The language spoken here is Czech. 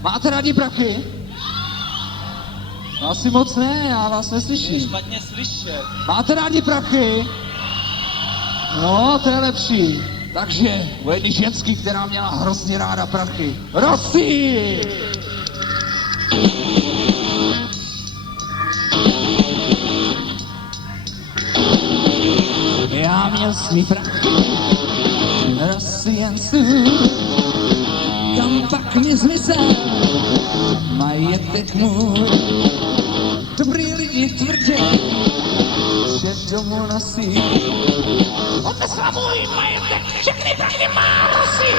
Máte rádi prachy? No asi moc ne, já vás neslyším. Špatně slyšet. Máte rádi prachy? No, to je lepší. Takže u jedny ženský, která měla hrozně ráda prachy. Rosy! Já měl svý prachy, Rosy jen sůl. Kam pak mi zmizel majetek můj? Dobrý lidi tvrdě, že domů nosí. Odnesla můj majetek, všechny prachy má Rosy.